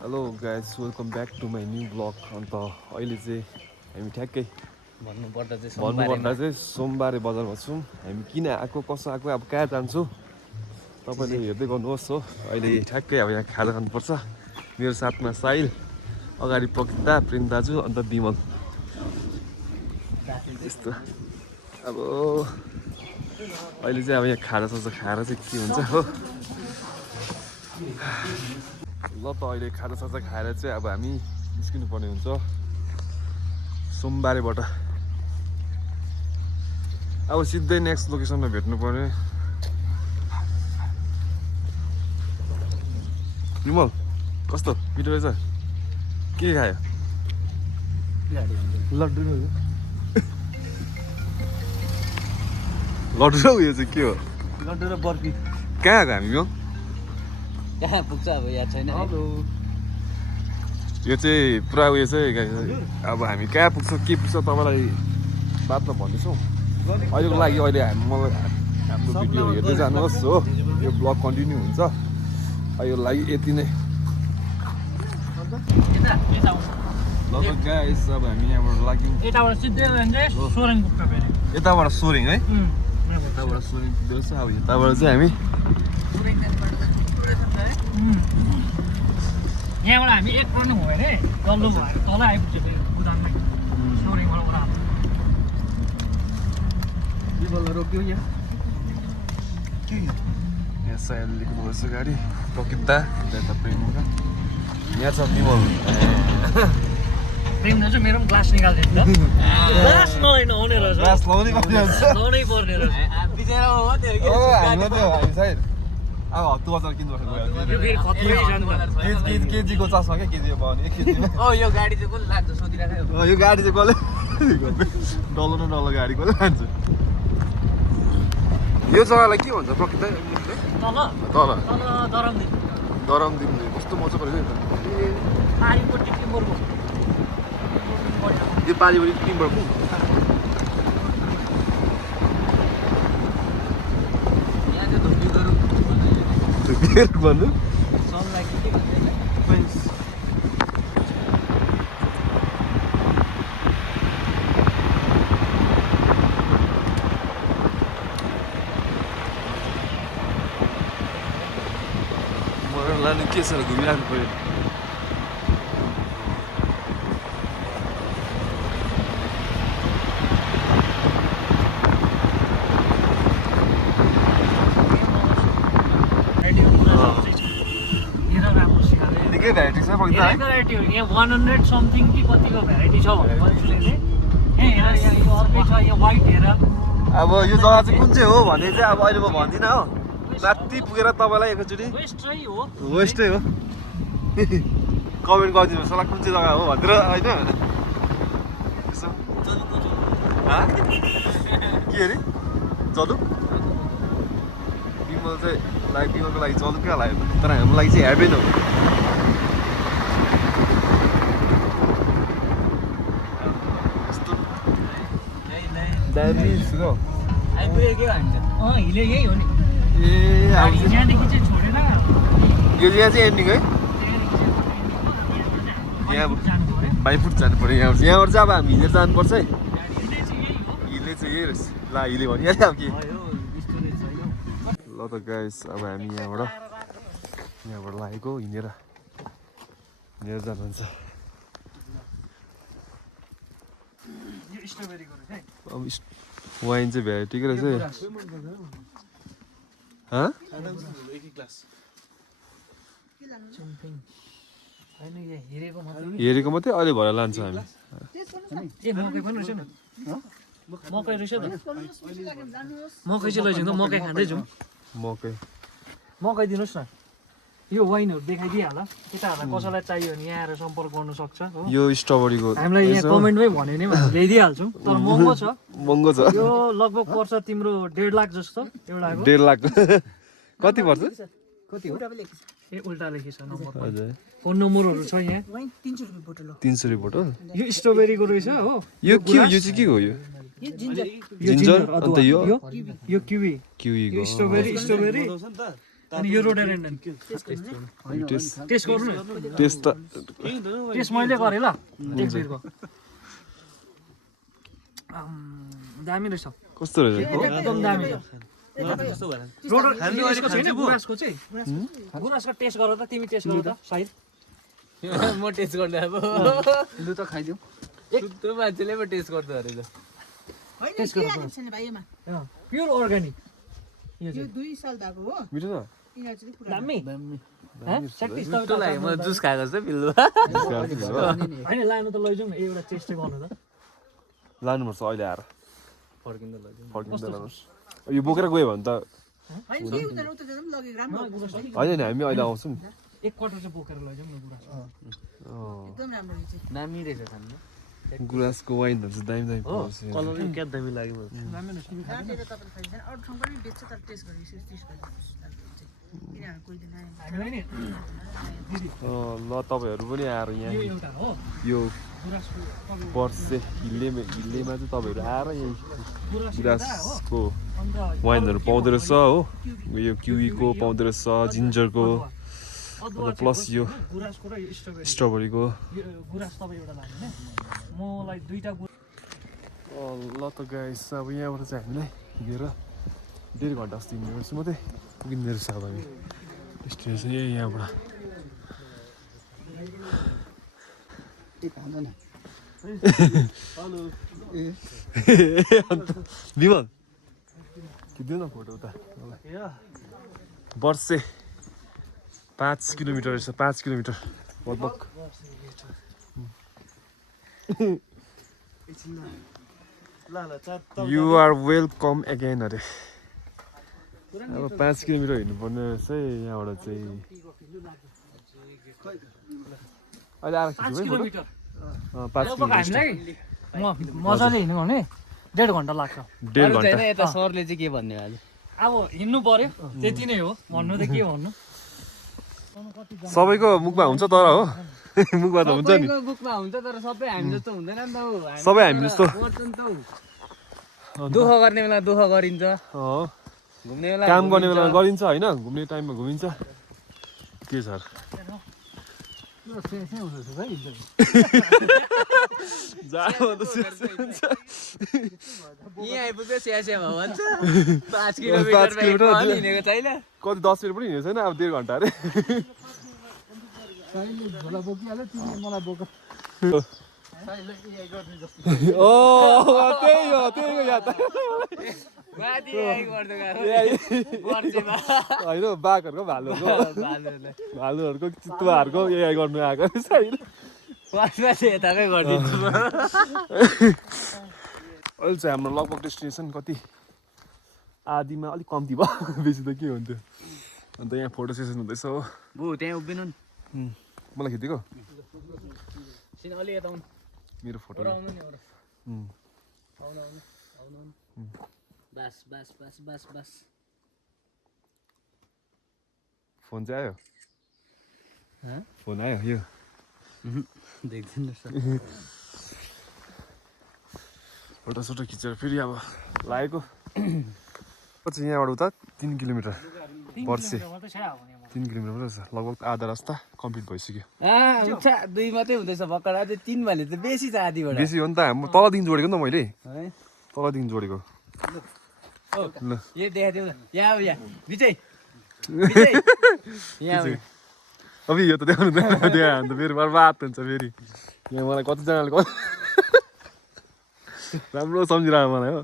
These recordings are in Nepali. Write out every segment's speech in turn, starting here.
hello guys welcome back to my new blog अन्त अहिले चाहिँ हामी ठ्याक्कै भन्नुपर्दा भन्नुपर्दा चाहिँ सोमबारे बजारमा छौँ हामी किन आएको कसो आएको अब कहाँ जान्छौँ तपाईँले हेर्दै गर्नुहोस् हो अहिले ठ्याक्कै अब यहाँ खाजा खानुपर्छ मेरो साथमा साहिल अगाडि प्रकृता प्रेम दाजु अन्त विमल यस्तो अब अहिले चाहिँ अब यहाँ खाजा साजा खाएर चाहिँ के हुन्छ हो ल त अहिले खाजा साजा खाएर चाहिँ अब हामी निस्किनु पर्ने हुन्छ सोमबारेबाट अब सिधै नेक्स्ट लोकेसनमा भेट्नु पर्ने विमल कस्तो मिठो रहेछ के खायो लड्डु लड्डु र उयो चाहिँ के हो लड्डु र बर्फी कहाँ आएको हामी विमल कहाँ पुग्छ अब याद छैन यो चाहिँ पुरा उयो चाहिँ अब हामी कहाँ पुग्छ के पुग्छ तपाईँलाई बादमा भन्दैछौँ अहिलेको लागि अहिले मलाई हाम्रो भिडियो हेर्दै जानुहोस् हो यो ब्लग कन्टिन्यू हुन्छ अहिलेको लागि यति नै ल त गाइस अब हामी यहाँबाट लाग्यौँ यताबाट सोरेङ है यताबाट सोरेङ पुग्दैछ अब यताबाट चाहिँ हामी यहाँबाट हामी एक पर्ने भयो अरे तल्लो भएर तल आइपुग्छ फेरि गुदाममै सोरेङबाट ओह्रालो रोक्यो यहाँ यहाँ सायल लेख्नु रहेछ गाडी प्रकृता यता प्रेमका यहाँ छ विमल प्रेम दाजु मेरो पनि ग्लास निकालिदिनु त ग्लास नहुने रहेछ ग्लास लाउनै पर्ने हुन्छ लाउनै पर्ने रहेछ बिचरा हो त्यो हामी सायद अब हत्तु बजार किन्नुपर्छ यो फेरि खत्रै छ नि त केजीको चस्मा क्या केजी पाउने एक केजी यो गाडी चाहिँ कसले लाग्छ सोधिरहेको यो गाडी चाहिँ कसले डल्लो न डल्लो गाडी कसले लान्छ यो जग्गालाई के भन्छ प्रकृति तल तल तल दरमदिन दरमदिन कस्तो मजाको रहेछ नि पारिपट्टि टिम्बरको यो पालिपट्टि टिम्बरको यहाँ चाहिँ धोबीहरू बिर भन्नु सनलाई के भन्छ मलाई लानु के छ घुमिराख्नु पऱ्यो निकै भेराइटी छ प्रकृति है भेराइटी हो यहाँ 100 समथिङ कि कतिको भेराइटी छ भने मान्छेले यहाँ यो अर्कै छ यो वाइट हेर अब यो जग्गा चाहिँ कुन चाहिँ हो भने चाहिँ अब अहिले म भन्दिनँ हो राति पुगेर तपाईँलाई एकैचोटि वेस्टै हो वेस्टै हो कमेन्ट गरिदिनुहोस् होला कुन चाहिँ जग्गा हो भनेर होइन यसो के अरे जलुक विमल चाहिँ विमलको लागि जलुक क्या लाग्यो तर हाम्रो लागि चाहिँ हेभेन हो दामी हो आइपुग्यो के भन्छ हिले यही हो नि ए यहाँदेखि चाहिँ छोडेर यो यहाँ चाहिँ एन्डिङ है यहाँ बाइफुट जानु पऱ्यो यहाँबाट चाहिँ अब हामी हिँडेर जानुपर्छ है हिले चाहिँ यही रहेछ ला हिले भनिहाल्यो अब के ल त गाइस अब हामी यहाँबाट लागेको हिँडेर जानुहुन्छ यो स्ट्रबेरीको रहेछ है अब वाइन चाहिँ भेराइटीको रहेछ होइन यहाँ हेरेको मात्रै हेरेको मात्रै अहिले भएर लान्छ हामी ए मकै पनि रहेछ नि मकै रहेछ त मकै चाहिँ लैजाउँ त मकै खाँदै जाउँ मकै मकै दिनुहोस् न यो वाइनहरू देखाइदिइहाल केटाहरूलाई कसैलाई चाहियो भने यहाँ आएर सम्पर्क गर्नु सक्छ हो यो स्ट्रबेरीको हामीलाई यहाँ कमेन्टमै भन्यो भने हामी ल्याइदिइहाल्छौँ तर महँगो छ महँगो छ यो लगभग पर्छ तिम्रो 1.5 लाख जस्तो एउटाको 1.5 लाख कति पर्छ कति हो ए उल्टा लेखेछ नम्बर हजुर फोन नम्बरहरू छ यहाँ 300 रुपियाँ बोतल यो स्ट्रबेरीको रहेछ हो यो के हो यो चाहिँ के हो यो जिन्जर अन्त यो यो किवी किवी यो स्ट्रबेरी अनि यो रोडोडेन्ड्रन टेस्ट गर्नु टेस्ट त टेस्ट मैले गरेँ ल एक बेरको दामी रहेछ कस्तो रहेछ एकदम दामी छ गुराँसको चाहिँ गुराँसको टेस्ट गर त तिमी टेस्ट गर त सायद म टेस्ट गर्दा अब लु त खाइदिउँ त्यो मान्छेले पो टेस्ट गर्दो अरे त प्योर अर्ग्यानिक यो 2 साल भएको हो मिठो छ यिनीहरु चाहिँ पुरा दामी मिठो लाग्यो म जुस खाएको जस्तो फिल होइन लानु त लैजाउँ न एउटा टेस्टै गर्नु त लानुपर्छ अहिले आएर फर्किँदा लग्यो फर्किँदा लानुहोस् यो बोकेर गयो भने त हैन के हुँदैन उता जाँदा पनि लगेको राम्रो होइन नि हामी अहिले आउँछौँ एक क्वार्टर चाहिँ बोकेर लैजाउँ न गुराँस एकदम राम्रो यो चाहिँ दामी रहेछ खानु गुराँसको वाइनहरू चाहिँ दामी दामी पाउँछ कलर पनि क्या दामी लाग्यो मलाई दामी रहेछ रातेर तपाईले खाइदिन्छ अरु ठाउँ पनि बेच्छ तर टेस्ट गरे 30 किनभने कोही दिन आयो हामीलाई नि ल तपाईँहरू पनि आएर यो यहाँ एउटा हो यो गुराँसको वर्षे हिल्लेमा चाहिँ तपाईँहरू आएर यही गुराँस गुराँसको अन्त वाइनहरू पाउँदो रहेछ हो यो किवीको पाउँदो रहेछ जिन्जरको अदुवा प्लस यो गुराँसको र स्ट्रबेरी स्ट्रबेरीको यो गुराँस तपाईँ एउटा लाग्यो भने मलाई दुईटा ल त गाइस अब यहाँबाट चाहिँ हामीलाई हिँडेर 1.5 घन्टा जस्तो हिँड्ने रहेछ मात्रै पुगिँदो रहेछ अब हामी स्टेसन यही यहाँबाट अन्त विमल खिच्दिउ न फोटो उता वर्षे 5 किलोमिटर रहेछ 5 किलोमिटर लगभग यु आर वेलकम एगेन अरे अब 5 किलोमिटर हिँड्नुपर्ने रहेछ है यहाँबाट चाहिँ अहिले आएर 5 किलोमिटर 5 हामीलाई मजाले हिँड्नु भने 1.5 घन्टा लाग्छ 1.5 घन्टा यता सरले चाहिँ के भन्ने आज अब हिँड्नु पर्यो त्यति नै हो भन्नु त के भन्नु सबैको मुखमा हुन्छ तर हो मुखमा त हुन्छ नि बुकमा हुन्छ तर सबै हामी जस्तो हुँदैन नि त सबै हामी जस्तो दुःख गर्ने बेला दुःख गरिन्छ घुम्ने बेला काम गर्ने बेलामा गरिन्छ होइन घुम्ने टाइममा घुमिन्छ के छ यहाँ आइपुग्यो स्यास्यामा भन्छ 5 किलोमिटर हिँडेको छैन कति 10 मिनट पनि हिँडेको छैन अब 1.5 घन्टा अरे त्यही हो याद माथि गर्दै होइन बाघहरूको भालुहरूको चितुवाहरूको एआई गर्नु आएको रहेछ होइन यताकै गरिदिन्छु अहिले चाहिँ हाम्रो लगभग डेस्टिनेसन कति आधीमा अलिक कम्ती भयो बेसी त के हुन्थ्यो अन्त यहाँ फोटो सेसन हुँदैछ हो बु त्यहाँ उभिनु नि मलाई खिचेको अलि यता आउनु मेरो फोटो आउनु नि आउनु बस बस बस बस बस फोन चाहिँ आयो फोन आयो यो देख्दैन फोटो सोटो खिचेर फेरि अब लागेको चाहिँ यहाँबाट उता 3 किलोमिटर वर्षे 3 किलोमिटर मात्रै छ लगभग आधा रास्ता कम्प्लिट भइसक्यो 2 मात्रै हुँदैछ भर्खर अझै 3 भने त बेसी छ आधीबाट बेसी हो नि त हाम्रो तलदेखि जोडेको नि त मैले तलदेखि जोडेको ल यो देखाइदेऊ यहाँ विजय यहाँ अब यो त देखाउनु त्यहाँ अन्त फेरि बर्बाद हुन्छ फेरि यहाँ मलाई कतिजनाले राम्रो सम्झिरहेको मलाई हो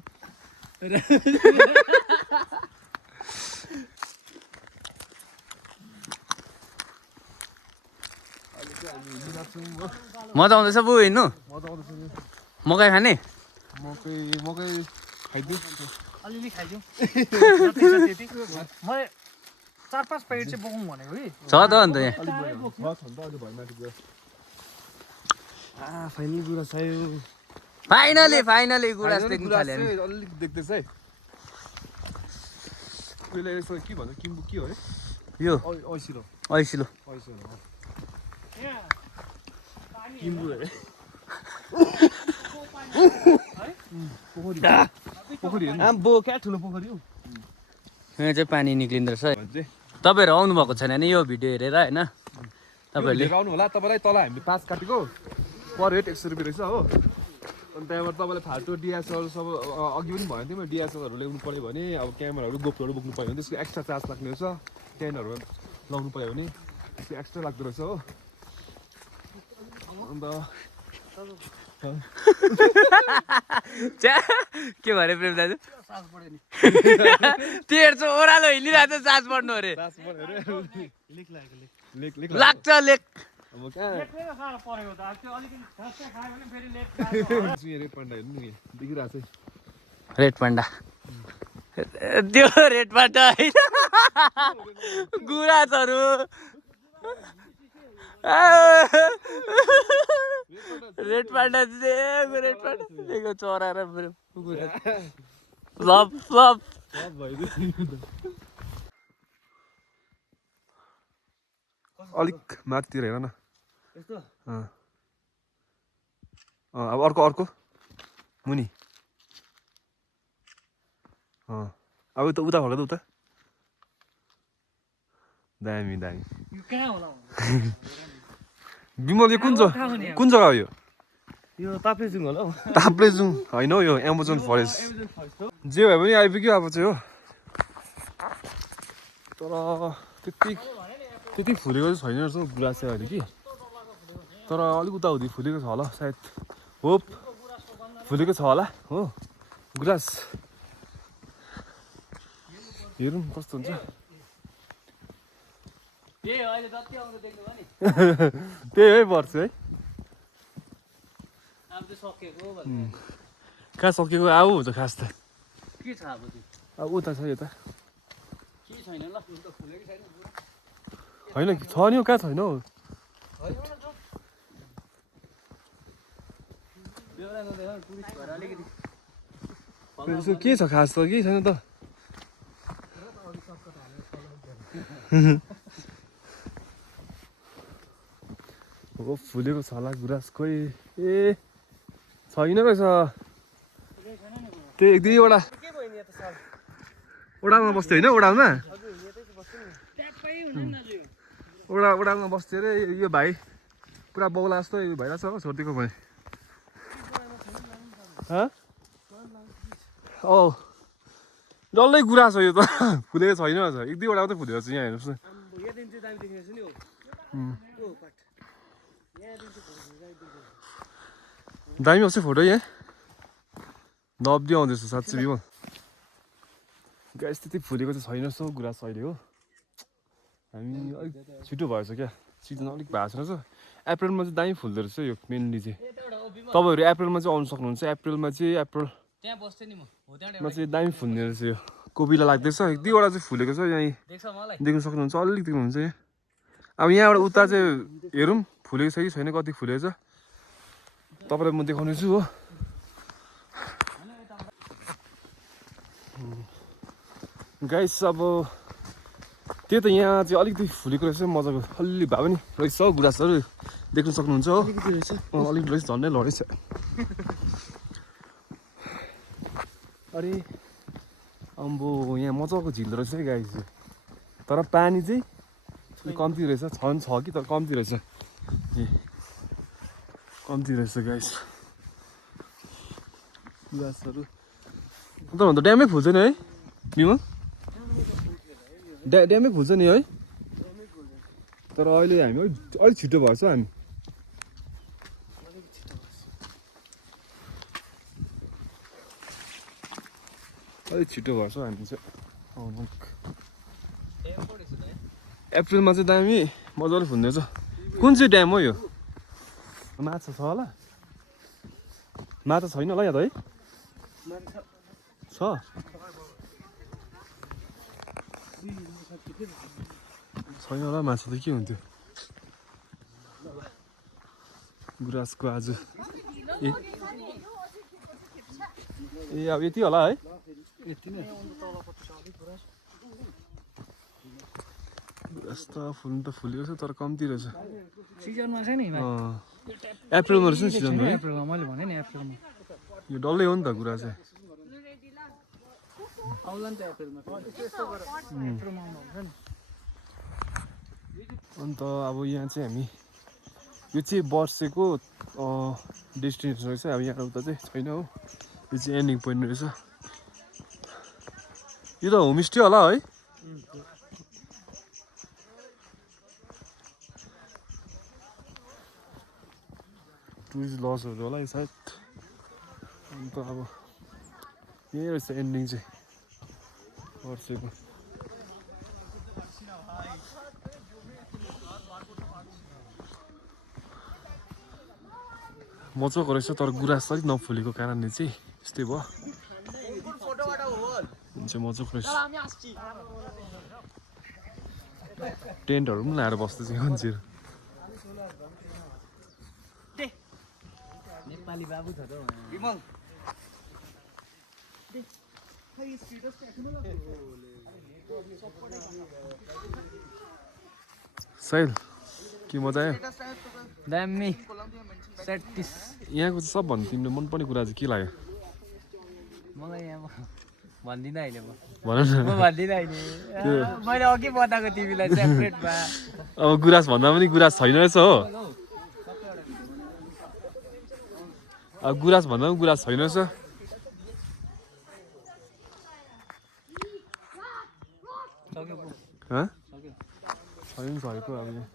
मजा आउँदैछ बु हिँड्नु मकै खाने मकै खाइदिउँ अलिअलि खाइदिउँ त्यति मैले 4-5 प्याकेट चाहिँ बोकौँ भनेको कि छ त अन्त यहाँ फाइनली गुराँस आयो फाइनली गुराँस देख्नु थाल्यो नि अलिक देख्दैछ है पहिला यसो के भन्छ किम्बु के हो है यो ऐसिलो ऐसिलो किम्बु अरे पोखरी आम्बो क्या ठुलो पोखरी हो यहाँ चाहिँ पानी निक्लिँदो रहेछ तपाईँहरू आउनुभएको छैन नि यो भिडियो हेरेर होइन तपाईँहरूले आउनु होला तपाईँलाई तल हामीले पास काटेको पर हेड 100 रुपियाँ रहेछ हो अनि त्यहाँबाट तपाईँलाई फाल्टो डिएसएलआर सब अघि पनि भनेको थिएँ डिएसएलआरहरू ल्याउनु पऱ्यो भने अब क्यामेराहरू गोप्रोहरू बोक्नु पऱ्यो भने त्यसको एक्स्ट्रा चार्ज लाग्ने रहेछ टेनहरू लाउनु पऱ्यो भने त्यसको एक्स्ट्रा लाग्दो रहेछ हो अन्त के भने प्रेम दाजु तेर्सो ओह्रालो हिँडिरहेको छ चार्ज पढ्नु अरे लाग्छ लेक अब कहाँ रेड पान्डा हेर्नु नि देखिरहेको छ रेड पान्डा त्यो रेड पान्डा होइन गुराँसहरू रेड पान्डा रेड पान्डा चरा र फ्लप फ्लप अलिक माथितिर हेर न अब अर्को अर्को मुनि अब त उता फर्क त उता दामी दामी विमल यो कुन जग्गा हो यो ताप्लेजुङ होला हौ ताप्लेजुङ होइन हौ यो एमाजोन फरेस्ट जे भए पनि आइपुग्यो अब चाहिँ हो तर त्यति फुलेको चाहिँ छैन रहेछ गुराँस चाहिँ अहिले कि तर अलिक उताउति फुलेको छ होला सायद होप फुलेको छ होला हो गुराँस हेरौँ कस्तो हुन्छ त्यही है पर्छ है कहाँ सकेको आऊ हुन्छ खास त के छ अब अब उता छ यता के छैन ल होइन छ नि हौ कहाँ छैन हौ के छ खास त केही छैन त हो फुलेको छ होला गुराँस खोइ ए छैन रहेछ त्यो एक दुईवटा ओडालमा बस्थ्यो होइन ओडालमा ओडालमा बस्थ्यो अरे यो भाइ पुरा बौला जस्तो भइरहेछ हो छोडिदिएको भए डल्लै गुराँस हो यो त फुलेको छैन रहेछ एक दुईवटा मात्रै फुलेको छ यहाँ हेर्नुहोस् न दामी आउँछ फोटो यहाँ नब्दी आउँदैछ साँच्चै विमल गाइस त्यति फुलेको चाहिँ छैन रहेछ गुराँस अहिले हो हामी अलिक छिटो भएछ क्या सिजन अलिक भएको छ रहेछ अप्रिलमा चाहिँ दामी फुल्दो रहेछ यो मेनली चाहिँ तपाईँहरू अप्रिलमा चाहिँ आउनु सक्नुहुन्छ अप्रिलमा चाहिँ चाहिँ दामी फुल्ने रहेछ यो कोपिला लाग्दैछ एक दुईवटा चाहिँ फुलेको छ यहीँ देख्नु सक्नुहुन्छ अलिक देख्नुहुन्छ यहाँ अब यहाँबाट उता चाहिँ हेरौँ फुलेको छ कि छैन कति फुलेको छ तपाईँलाई म देखाउने छु हो गाइस अब त्यही त यहाँ चाहिँ अलिकति फुलेको रहेछ मजाको अलि भए पनि रहेछ गुराँसहरू देख्नु सक्नुहुन्छ हो अलिकति रहेछ झन्डै लडेछ अरे अम्बो यहाँ मजाको झिल रहेछ है गाइस तर पानी चाहिँ कम्ती रहेछ छन् छ कि तर कम्ती रहेछ ए कम्ती रहेछ गाइस गुराँसहरू अन्त भन्दा ड्यामै फुल्छ नि है विमल ड्यामै फुल्छ नि है तर अहिले हामी अलिक छिटो भएछ हामी अलिक छिटो भएछ हामी चाहिँ अप्रिलमा चाहिँ दामी मजाले फुल्दैछ कुन चाहिँ ड्याम हो यो माछा छ होला माछा छैन होला यहाँ त है छ छैन होला माछा त के हुन्थ्यो गुराँसको आज ए अब यति होला है गुराँस त फुल्नु त फुलेको छ तर कम्ती रहेछ सिजनमा छैन अप्रिलमा रहेछ नि सिजनमा है अप्रिलमा मैले भने नि अप्रिलमा यो डल्लै हो नि त गुराँस चाहिँ आउला नि त अप्रिलमा अन्त अब यहाँ चाहिँ हामी यो चाहिँ वर्षेको डेस्टिनेसन रहेछ अब यहाँ उता चाहिँ छैन हो यो चाहिँ एन्डिङ पोइन्ट रहेछ यो त होमस्टे होला है टुरिस्ट लजहरू होला यो सायद अन्त अब यही रहेछ एन्डिङ चाहिँ वर्षेको मजाको रहेछ तर गुराँस अलिक नफुलेको कारणले चाहिँ यस्तै भयो चाहिँ मजाको रहेछ टेन्टहरू पनि लाएर बस्दैछ मान्छेहरू नेपाली बाबु छ त साहिल के मजा आयो दामी 37 यहाँको चाहिँ सबभन्दा तिमीले मनपर्ने कुरा चाहिँ के लाग्यो मलाई यहाँ भन्दिनँ अहिले म भन न भन्दिनँ अहिले मैले अघि बताएको तिमीलाई सेपरेटमा अब गुराँस भन्दा पनि गुराँस छैन रहेछ हो अब गुराँस भन्दा पनि गुराँस छैन रहेछ छैन सकेको अब यहाँ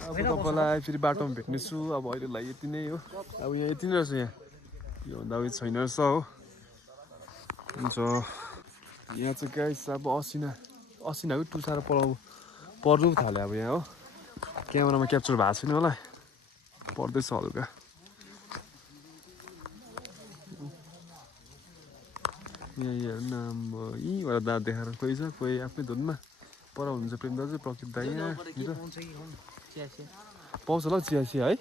अब तपाईँलाई फेरि बाटोमा भेट्नेछु अब अहिलेलाई यति नै हो अब यहाँ यति नै रहेछ यहाँ योभन्दा उयो छैन रहेछ हो हुन्छ यहाँ चाहिँ गाइस अब असिनाको टुसाएर पर्नु पो थाल्यो अब यहाँ हो क्यामेरामा क्याप्चर भएको छैन होला पर्दैछ हल्का यहाँ हेर्नु अब यहीँबाट दाँत देखाएर कोही छ कोही आफ्नै धुनमा पर हुनुहुन्छ प्रेम दाजु प्रकृत दाइ यहाँ पाउँछ होला चिया चिया है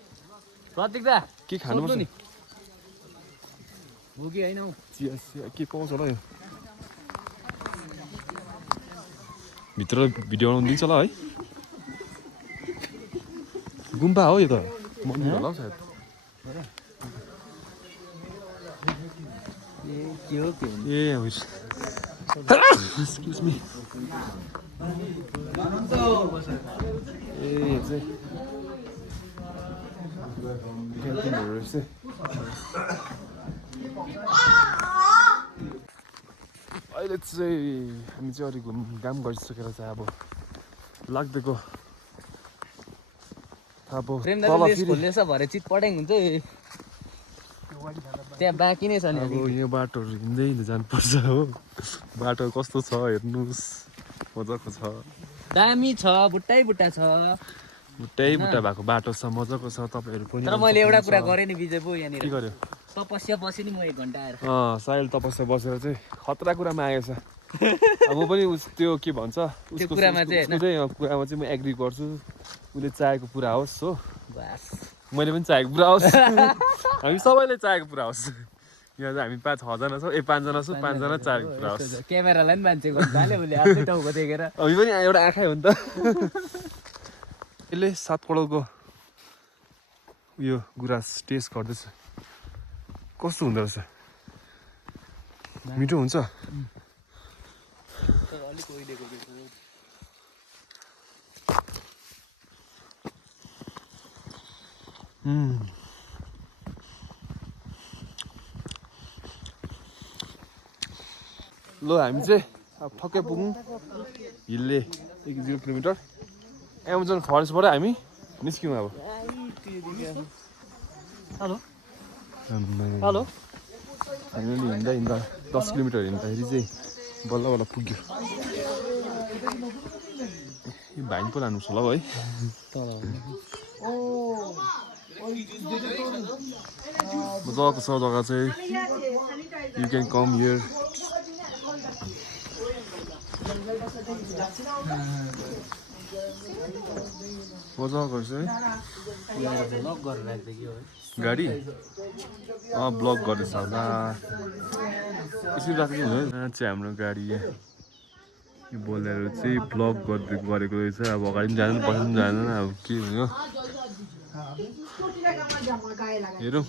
प्रतीक दा के खानुपर्छ हो कि होइन चिया चिया के पाउँछ होला यो भित्र भिडियो बनाउनु दिन्छ होला है गुम्बा हो यो त मन्दिर होला हौ सायद के हो के ए एक्सक्युज मी ए चाहिँ क्यान्टिनहरू रहेछ अहिले चाहिँ हामी चाहिँ अलिक घाम गरिसकेर चाहिँ अब लाग्देको अब प्रेम दाजु खोल्नेछ भरे चित पड्याङ हुन्छ त्यहाँ बाँकी नै छ नि अब यो बाटोहरू हिँड्दै हिँड्दै जानुपर्छ हो बाटो कस्तो छ हेर्नुहोस् मजाको छ दामी छ बुट्टै बुट्टा छ बुट्टै बुट्टा भएको बाटो छ मजाको छ तपाईँहरू पनि तर मैले एउटा कुरा गरेँ नि विजय पो यहाँनिर के गर्यो तपस्या बसेँ नि म 1 घन्टा आएर साहिल तपस्या बसेर चाहिँ खतरा कुरामा आएछ अब म पनि त्यो के भन्छ उसको कुरामा चाहिँ म एग्री गर्छु उसले चाहेको पुरा होस् हो बस मैले पनि चाहेको पुरा होस् हामी सबैले चाहेको पुरा होस् यहाँ चाहिँ हामी 5-6जना छौँ 5जना छौँ 5जना चाहेको पुरा होस् क्यामेरालाई पनि मान्छे गर्दाले उसले आफ्नै टाउको देखेर हामी पनि एउटा आँखै हो नि त यसले 7 करोडको उयो गुराँस टेस्ट गर्दैछ कस्तो हुँदो रहेछ मिठो हुन्छ ल हामी चाहिँ अब ठक्कै पुग्यौँ हिलले 1-0 किलोमिटर एमाजोन फरेस्टबाट हामी निस्क्यौँ अब हेलो हेलो फाइनली हिँड्दा हिँड्दा 10 किलोमिटर हिँड्दाखेरि चाहिँ बल्ल बल्ल पुग्यो यो भाइ पो लानुपर्छ होला है मजाको छ जग्गा चाहिँ यु क्यान कम हियर मजाको रहेछ है गाडी ब्लक गर्दैछ होला यसरी राख्नु हुँदैन चाहिँ हाम्रो गाडी यो बोलेर चाहिँ ब्लक गरेको रहेछ अब अगाडि पनि जाँदैन पछि पनि जाँदैन अब के भयो हेरौँ